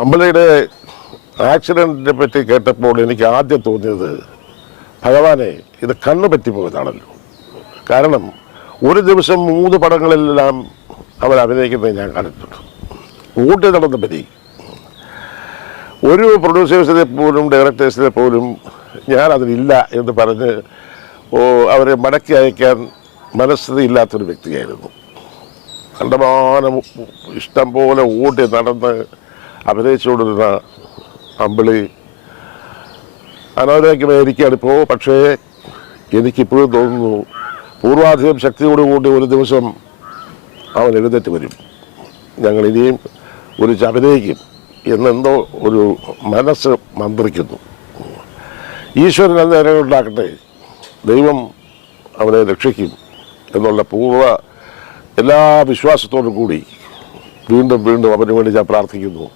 അമ്പലയുടെ ആക്സിഡൻറ്റിനെ പറ്റി കേട്ടപ്പോൾ എനിക്ക് ആദ്യം തോന്നിയത്, ഭഗവാനെ, ഇത് കണ്ണു പറ്റിപ്പോയതാണല്ലോ. കാരണം ഒരു ദിവസം 3 പടങ്ങളിലെല്ലാം അവർ അഭിനയിക്കുന്നത് ഞാൻ കണ്ടിട്ടുണ്ട്. ഊട്ടി നടന്ന പറ്റി ഒരു പ്രൊഡ്യൂസേഴ്സിനെ പോലും ഡയറക്ടേഴ്സിനെ പോലും ഞാൻ അതിലില്ല എന്ന് പറഞ്ഞ് അവരെ മടക്കി അയക്കാൻ മനസ്ഥിതി ഇല്ലാത്തൊരു വ്യക്തിയായിരുന്നു. കണ്ടമാനം ഇഷ്ടം പോലെ ഊട്ടി നടന്ന് അഭിനയിച്ചുകൊണ്ടിരുന്ന അമ്പിളി അനാരോഗ്യമായിരിക്കുകയാണിപ്പോൾ. പക്ഷേ എനിക്കിപ്പോഴും തോന്നുന്നു, പൂർവാധികം ശക്തിയോടുകൂടി ഒരു ദിവസം അവൻ എഴുന്നേറ്റ് വരും, ഞങ്ങൾ ഇനിയും ഒരു അഭിനയിക്കും എന്നെന്തോ ഒരു മനസ്സ് മന്ത്രിക്കുന്നു. ഈശ്വരൻ അന്നേരം ഉണ്ടാക്കട്ടെ, ദൈവം അവനെ രക്ഷിക്കും എന്നുള്ള എല്ലാ വിശ്വാസത്തോടും കൂടി വീണ്ടും അവന് വേണ്ടി ഞാൻ പ്രാർത്ഥിക്കുന്നു.